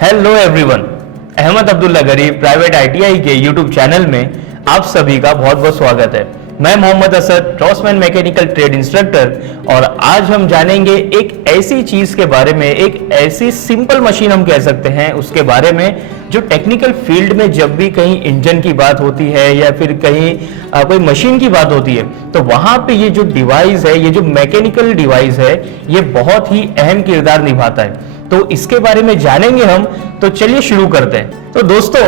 Hello everyone, Ahmad Abdullah Garib private ITI के YouTube channel में आप सभी का बहुत बहुत स्वागत है। मैं Mohammad Asad, draughtsman mechanical trade instructor, और आज हम जानेंगे एक ऐसी चीज के बारे में, एक ऐसी सिंपल मशीन हम कह सकते हैं उसके बारे में, जो टेक्निकल फील्ड में जब भी कहीं इंजन की बात होती है या फिर कहीं कोई मशीन की बात होती है तो वहां पे ये जो डिवाइस है, ये जो मैकेनिकल डिवाइस है, ये बहुत ही अहम किरदार निभाता है। तो इसके बारे में जानेंगे हम। तो चलिए शुरू करते हैं। तो दोस्तों,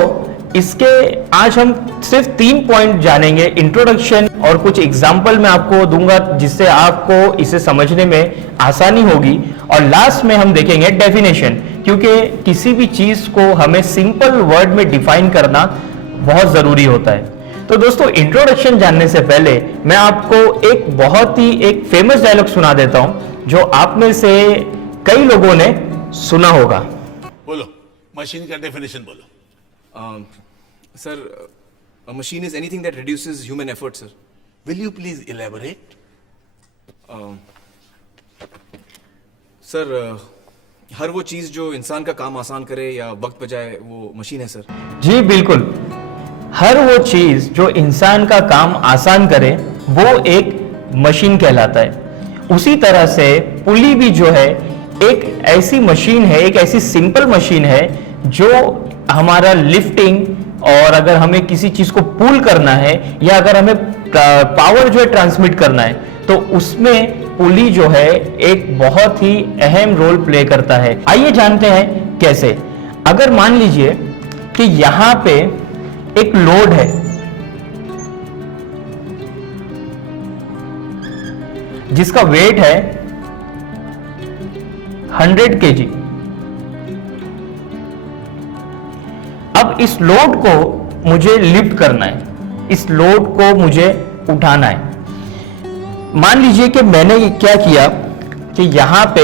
इसके आज हम सिर्फ 3 पॉइंट जानेंगे, इंट्रोडक्शन और कुछ एग्जाम्पल मैं आपको दूंगा जिससे आपको इसे समझने में आसानी होगी, और लास्ट में हम देखेंगे डेफिनेशन, क्योंकि किसी भी चीज को हमें सिंपल वर्ड में डिफाइन करना बहुत जरूरी होता है। तो दोस्तों, इंट्रोडक्शन जानने से पहले मैं आपको एक बहुत ही एक फेमस डायलॉग सुना देता हूं जो आप में से कई लोगों ने सुना होगा। बोलो, मशीन का डेफिनेशन बोलो। Sir, a machine is anything that reduces human effort, sir. Will you please elaborate? Sir, हर वो चीज जो इंसान का काम आसान करे या वक्त बचाए, वो मशीन है सर। जी बिल्कुल, हर वो चीज जो इंसान का काम आसान करे वो एक मशीन कहलाता है। उसी तरह से पुली भी जो है एक ऐसी मशीन है, एक ऐसी सिंपल मशीन है जो हमारा लिफ्टिंग, और अगर हमें किसी चीज को पुल करना है या अगर हमें पावर जो है ट्रांसमिट करना है तो उसमें पुली जो है एक बहुत ही अहम रोल प्ले करता है। आइए जानते हैं कैसे। अगर मान लीजिए कि यहां पे एक लोड है जिसका वेट है 100 kg। अब इस लोड को मुझे लिफ्ट करना है, इस लोड को मुझे उठाना है। मान लीजिए कि मैंने क्या किया कि यहां पे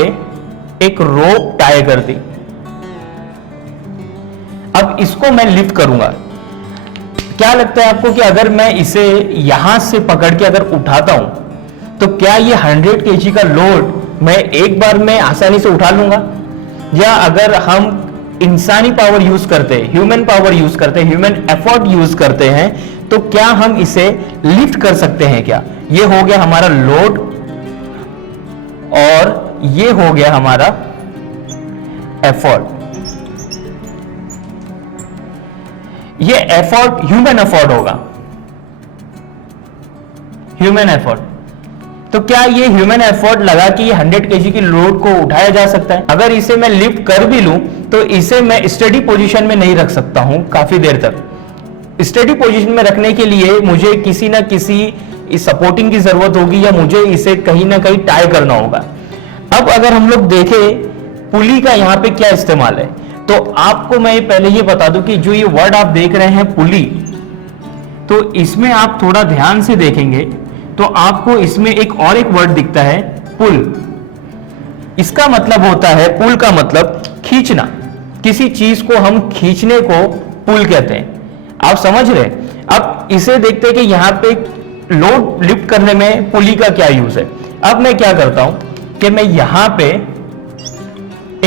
एक रोप टाई कर दी। अब इसको मैं लिफ्ट करूंगा। क्या लगता है आपको कि अगर मैं इसे यहां से पकड़ के अगर उठाता हूं तो क्या ये 100 kg का लोड मैं एक बार में आसानी से उठा लूंगा? या अगर हम इंसानी पावर यूज करते हैं, ह्यूमन पावर यूज करते हैं, ह्यूमन एफर्ट यूज करते हैं, तो क्या हम इसे लिफ्ट कर सकते हैं? क्या ये हो गया हमारा लोड और ये हो गया हमारा एफर्ट। ये एफर्ट ह्यूमन एफर्ट होगा, ह्यूमन एफर्ट। तो क्या ये ह्यूमन एफर्ट लगा कि ये 100 kg की लोड को उठाया जा सकता है? अगर इसे मैं लिफ्ट कर भी लूं तो इसे मैं स्टडी पोजीशन में नहीं रख सकता हूं काफी देर तक। स्टडी पोजीशन में रखने के लिए मुझे किसी ना किसी सपोर्टिंग की जरूरत होगी या मुझे इसे कहीं ना कहीं टाई करना होगा। अब अगर हम लोग देखें पुली का यहां पे क्या इस्तेमाल है, तो आपको मैं पहले ये बता दूं कि जो ये वर्ड आप देख रहे हैं पुली, तो इसमें आप थोड़ा ध्यान से देखेंगे तो आपको इसमें एक वर्ड दिखता है, पुल। इसका मतलब होता है, पुल का मतलब खींचना। किसी चीज को हम खींचने को पुल कहते हैं। आप समझ रहे? अब इसे देखते हैं कि यहां पे लोड लिफ्ट करने में पुली का क्या यूज है। अब मैं क्या करता हूं कि मैं यहां पे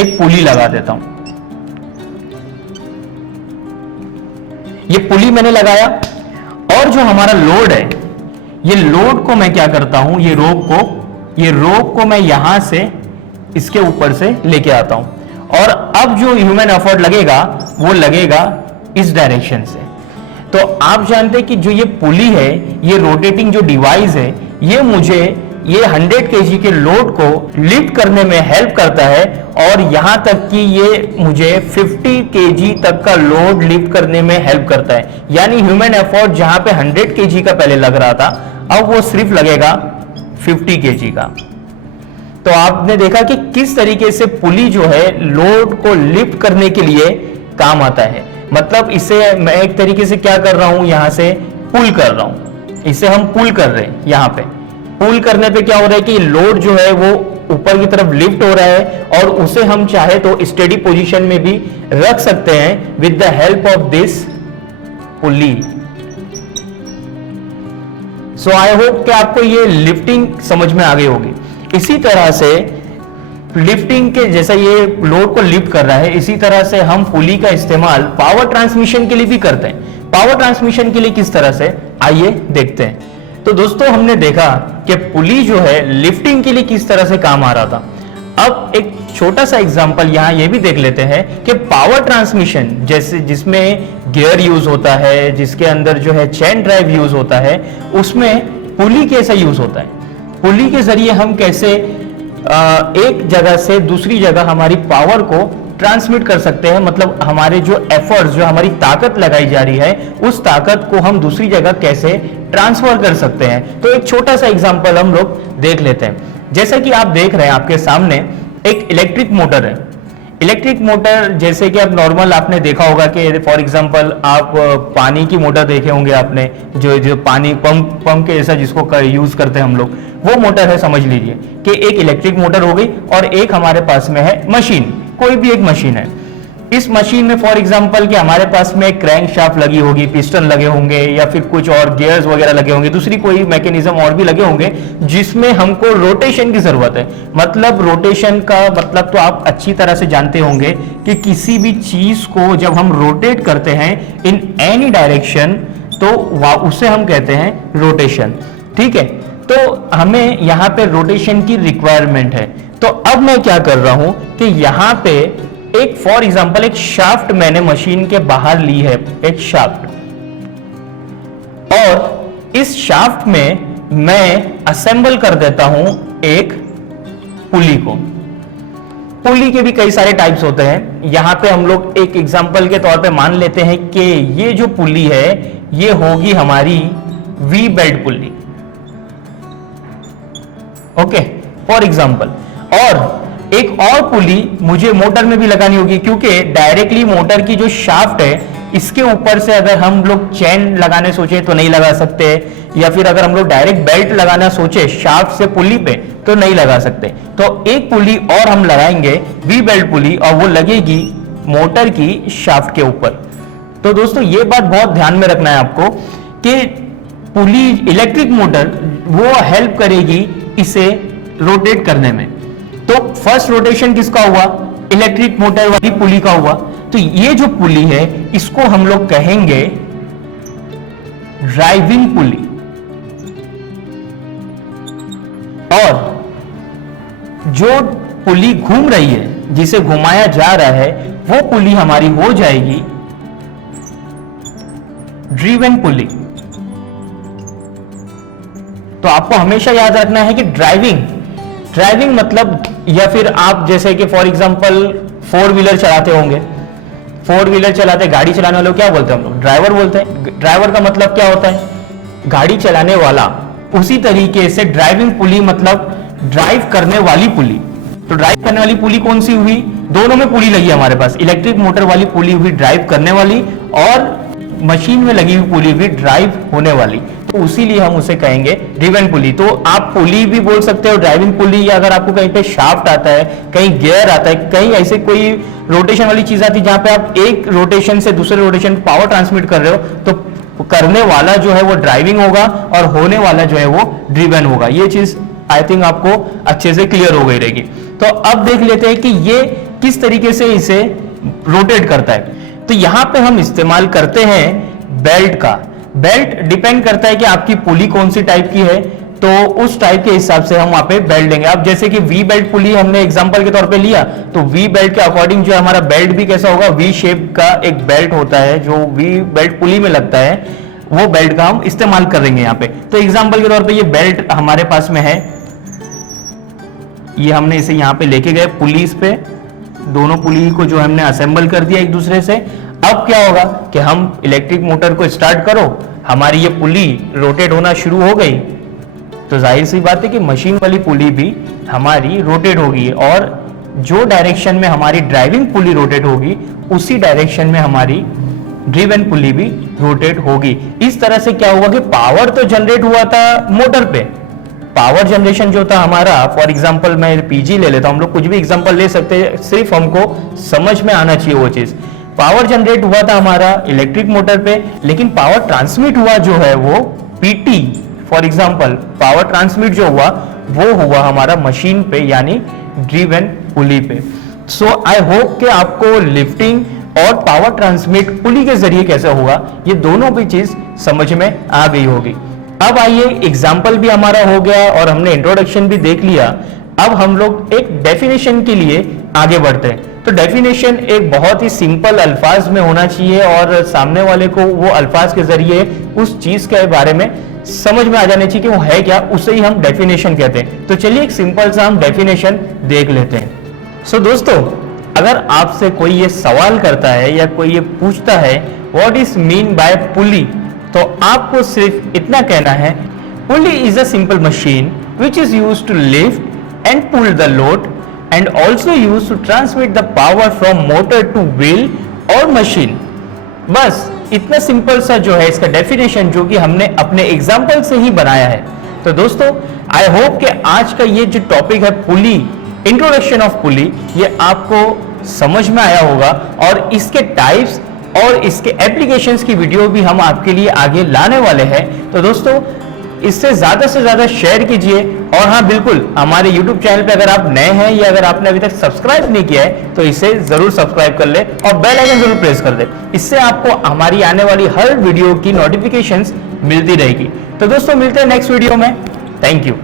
एक पुली लगा देता हूं। ये पुली मैंने लगाया, और जो हमारा लोड है, ये लोड को मैं क्या करता हूं, ये रोप को मैं यहां से इसके ऊपर से लेके आता हूं, और अब जो ह्यूमन एफर्ट लगेगा वो लगेगा इस डायरेक्शन से। तो आप जानते हैं कि जो ये पुली है, ये रोटेटिंग जो डिवाइस है, ये मुझे ये 100 kg के लोड को लिफ्ट करने में हेल्प करता है, और यहां तक कि ये मुझे 50 kg तक का लोड लिफ्ट करने में हेल्प करता है। यानी ह्यूमन एफर्ट जहां पे 100 kg का पहले लग रहा था, अब वो सिर्फ लगेगा 50 kg का। तो आपने देखा कि किस तरीके से पुली जो है लोड को लिफ्ट करने के लिए काम आता है। मतलब इसे मैं एक तरीके से क्या कर रहा हूं, यहां से पुल कर रहा हूं, इसे हम पुल कर रहे हैं। यहां पे पुल करने पे क्या हो रहा है कि लोड जो है वो ऊपर की तरफ लिफ्ट हो रहा है, और उसे हम चाहे तो स्टेडी पोजीशन में भी रख सकते हैं with the help of this pulley. So I hope कि आपको ये लिफ्टिंग समझ में आ गई होगी। इसी तरह से लिफ्टिंग के जैसा ये लोड को लिफ्ट कर रहा है, इसी तरह से हम पुली का इस्तेमाल पावर ट्रांसमिशन के लिए भी करते हैं। पावर ट्रांसमिशन के लिए किस तरह से, आइए देखते हैं। तो दोस्तों हमने देखा कि पुली जो है लिफ्टिंग के लिए किस तरह से काम आ रहा था। अब एक छोटा सा एग्जांपल यहां ये भी देख लेते हैं कि पावर ट्रांसमिशन जैसे जिसमें गियर यूज होता है, जिसके अंदर जो है चेन ड्राइव यूज होता है, उसमें पुली कैसा यूज होता है। पुली के जरिए हम कैसे एक जगह से दूसरी जगह हमारी पावर को ट्रांसमिट कर सकते हैं, मतलब हमारे जो एफर्ट्स, जो हमारी ताकत लगाई जा रही है, उस ताकत को हम दूसरी जगह कैसे ट्रांसफर कर सकते हैं। तो एक छोटा सा एग्जांपल हम लोग देख लेते हैं। जैसा कि आप देख रहे हैं आपके सामने एक इलेक्ट्रिक मोटर है। इलेक्ट्रिक मोटर जैसे कि आप नॉर्मल आपने देखा होगा कि फॉर एग्जांपल आप पानी की मोटर देखे होंगे आपने, जो पानी पंप के जैसा जिसको यूज करते हैं हम लोग, वो मोटर है। समझ लीजिए कि एक इलेक्ट्रिक मोटर हो गई और एक हमारे पास में है मशीन, कोई भी एक मशीन है। इस मशीन में फॉर एग्जांपल कि हमारे पास में क्रैंक शाफ्ट लगी होगी, पिस्टन लगे होंगे या फिर कुछ और गियर्स वगैरह लगे होंगे, दूसरी कोई मैकेनिज्म और भी लगे होंगे जिसमें हमको रोटेशन की जरूरत है। मतलब रोटेशन का मतलब तो आप अच्छी तरह से जानते होंगे कि किसी भी चीज को जब हम रोटेट करते हैं इन एनी डायरेक्शन तो उसे हम कहते हैं रोटेशन। ठीक है, तो हमें यहां पे रोटेशन की रिक्वायरमेंट है। तो अब मैं क्या कर रहा हूं कि यहां पे एक फॉर एग्जांपल एक शाफ्ट मैंने मशीन के बाहर ली है, एक शाफ्ट, और इस शाफ्ट में मैं असेंबल कर देता हूं एक पुली को। पुली के भी कई सारे टाइप्स होते हैं। यहां पे हम लोग एक एग्जांपल के तौर पे मान लेते हैं कि ये जो पुली है ये होगी हमारी we belt pulley. Okay, for example. और एक और पुली मुझे मोटर में भी लगानी होगी, क्योंकि डायरेक्टली मोटर की जो शाफ्ट है इसके ऊपर से अगर हम लोग चेन लगाने सोचे तो नहीं लगा सकते, या फिर अगर हम लोग डायरेक्ट बेल्ट लगाना सोचे शाफ्ट से पुली पे तो नहीं लगा सकते। तो एक पुली और हम लगाएंगे वी बेल्ट पुली, और वो लगेगी मोटर की शाफ्ट के ऊपर। तो दोस्तों ये बात बहुत ध्यान में रखना है आपको कि पुली इलेक्ट्रिक मोटर वो हेल्प करेगी इसे रोटेट करने में। तो फर्स्ट रोटेशन किसका हुआ, इलेक्ट्रिक मोटर वाली पुली का हुआ। तो ये जो पुली है इसको हम लोग कहेंगे ड्राइविंग पुली, और जो पुली घूम रही है, जिसे घुमाया जा रहा है, वो पुली हमारी हो जाएगी ड्रीवन पुली। तो आपको हमेशा याद रखना है कि ड्राइविंग मतलब, या फिर आप जैसे कि फॉर एग्जांपल 4 व्हीलर चलाते होंगे, 4 व्हीलर चलाते, गाड़ी चलाने वाले को क्या बोलते हैं हम लोग, ड्राइवर बोलते हैं। ड्राइवर का मतलब क्या होता है, गाड़ी चलाने वाला। उसी तरीके से ड्राइविंग पुली मतलब ड्राइव करने वाली पुली। तो ड्राइव करने वाली पुली कौन सी हुई, दोनों में पुली लगी हमारे पास। इलेक्ट्रिक मोटर वाली पुली हुई ड्राइव करने वाली, और मशीन में लगी हुई पुली हुई ड्राइव होने वाली। तो उसीलिए हम उसे कहेंगे ड्रिवन पुली। तो आप पुली भी बोल सकते हो, ड्राइविंग पुली, या अगर आपको कहीं पे शाफ्ट आता है, कहीं गियर आता है, कहीं ऐसे कोई रोटेशन वाली चीज आती है जहां पे आप एक रोटेशन से दूसरे रोटेशन पावर ट्रांसमिट कर रहे हो, तो करने वाला जो है वो ड्राइविंग होगा और होने वाला जो है वो ड्रिवन होगा। ये चीज आई थिंक आपको अच्छे से क्लियर हो गई रहेगी। तो अब देख लेते हैं कि ये किस तरीके से इसे रोटेट करता है। तो यहां पे हम इस्तेमाल करते हैं बेल्ट का। बेल्ट डिपेंड करता है कि आपकी पुली कौन सी टाइप की है, तो उस टाइप के हिसाब से हम वहां पे बेल्ट देंगे। अब जैसे कि वी बेल्ट पुली हमने एग्जांपल के तौर पे लिया, तो वी बेल्ट के अकॉर्डिंग जो हमारा बेल्ट भी कैसा होगा, वी शेप का एक बेल्ट होता है जो वी बेल्ट पुली में लगता है, वो बेल्ट का हम इस्तेमाल करेंगे यहाँ पे। तो एग्जाम्पल के तौर पर ये बेल्ट हमारे पास में है, ये हमने इसे यहाँ पे लेके गए पुलिस पे, दोनों पुली को जो हमने असेंबल कर दिया एक दूसरे से। अब क्या होगा कि हम इलेक्ट्रिक मोटर को स्टार्ट करो, हमारी ये पुली रोटेट होना शुरू हो गई, तो जाहिर सी बात है कि मशीन वाली पुली भी हमारी रोटेट होगी, और जो डायरेक्शन में हमारी ड्राइविंग पुली रोटेट होगी उसी डायरेक्शन में हमारी ड्रिवन पुली भी रोटेट होगी। इस तरह से क्या हुआ कि पावर तो जनरेट हुआ था मोटर पे, पावर जनरेशन जो था हमारा, फॉर एग्जांपल मैं पीजी ले लेता हूं, हम लोग कुछ भी एग्जांपल ले सकते हैं, सिर्फ हमको समझ में आना चाहिए वो चीज। पावर जनरेट हुआ था हमारा इलेक्ट्रिक मोटर पे, लेकिन पावर ट्रांसमिट हुआ जो है वो PT, for example power transmit जो हुआ वो हुआ हमारा मशीन पे, यानी ड्रिवन पुली पे। सो आई होप कि आपको लिफ्टिंग और पावर ट्रांसमिट पुली के जरिए कैसे होगा, ये दोनों भी चीज समझ में आ गई होगी। अब आइए, एग्जाम्पल भी हमारा हो गया और हमने इंट्रोडक्शन भी देख लिया। अब हम लोग एक डेफिनेशन के लिए आगे बढ़ते हैं। तो डेफिनेशन एक बहुत ही सिंपल अल्फाज में होना चाहिए और सामने वाले को वो अल्फाज के जरिए उस चीज के बारे में समझ में आ जाने चाहिए कि वो है क्या, उसे ही हम डेफिनेशन कहते हैं। तो चलिए एक सिंपल सा हम डेफिनेशन देख लेते हैं। सो दोस्तों, अगर आपसे कोई ये सवाल करता है या कोई ये पूछता है what is mean by pulley, तो आपको सिर्फ इतना कहना है, pulley is a simple machine which is used to lift and pull the load and also used to transmit the power from motor to wheel or machine। बस इतना simple सा जो है इसका डेफिनेशन, जो कि हमने अपने एग्जाम्पल से ही बनाया है। तो दोस्तों, आई होप कि आज का ये जो टॉपिक है पुली, इंट्रोडक्शन ऑफ पुली, ये आपको समझ में आया होगा और इसके टाइप्स और इसके एप्लीकेशंस की वीडियो भी हम आपके लिए आगे लाने वाले हैं। तो दोस्तों, इससे ज्यादा शेयर कीजिए और हाँ बिल्कुल, हमारे YouTube चैनल पे अगर आप नए हैं या अगर आपने अभी तक सब्सक्राइब नहीं किया है तो इसे जरूर सब्सक्राइब कर ले और बेल आइकन जरूर प्रेस कर दे। इससे आपको हमारी आने वाली हर वीडियो की नोटिफिकेशंस मिलती रहेगी। तो दोस्तों, मिलते हैं नेक्स्ट वीडियो में। Thank you.